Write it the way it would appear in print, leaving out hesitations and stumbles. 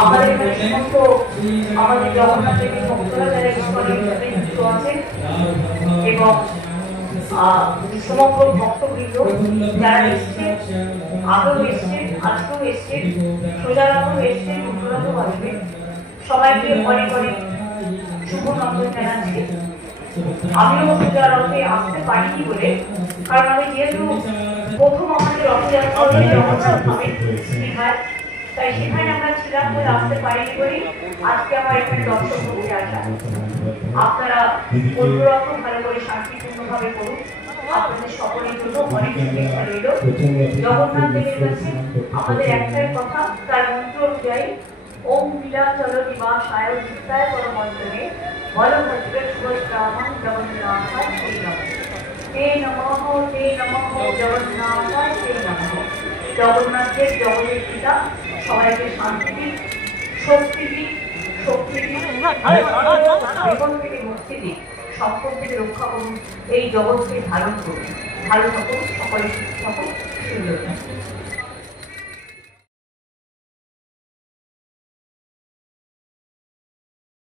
আমাদের এখানে সমস্ত আমাদের জগন্নাথ দেবী ভক্তরা যারা ঈশ্বরের সাথে যুক্ত আছে এবং সমগ্র ভক্তবৃন্দ যারা এসছেন, আগেও এসছেন, আজকেও এসছেন, সোজারাতেও এসছেন, উত্তরাতেও আসবেন, সবাইকে অনেক অনেক শুভ নন্দন জানাচ্ছি। আমিও সোজারাতে আসতে পারিনি বলে, কারণ আমি যেহেতু প্রথম আমাদের রথযাত্রা হলো জগন্নাথ ধামে দীঘায়, তাই সেখানে আমরা ছিলাম বলে আসতে পারিনি বলেই আজকে আমার এখানে দর্শন করতে আসা। আপনারা অনুরোধ ভালো করে শান্তিপূর্ণভাবে করুন। আপনাদের সকলের জন্য অনেক শুভেচ্ছা রইল। জগন্নাথ দেবের কাছে আমাদের একটাই কথা, তার মন্ত্র অনুযায়ী ওম নীলাচল নিবাসায় চিত্তায় পরমন্তরে বলভদ্র সুভদ্রামং জগন্নাথায় সেই নমঃ। তে নমঃ তে নমঃ জগন্নাথায় সেই নমঃ। জগন্নাথের জগতের পিতা সবাইকে শান্তি দিন, শক্তি দিন, শক্তি দিন, জীবন থেকে মুক্তি দিন, সম্পদ থেকে রক্ষা করুন, এই জগৎকে ধারণ করুন। ভালো থাকুন, সকলে সুস্থ থাকুন, সুন্দর থাকুন।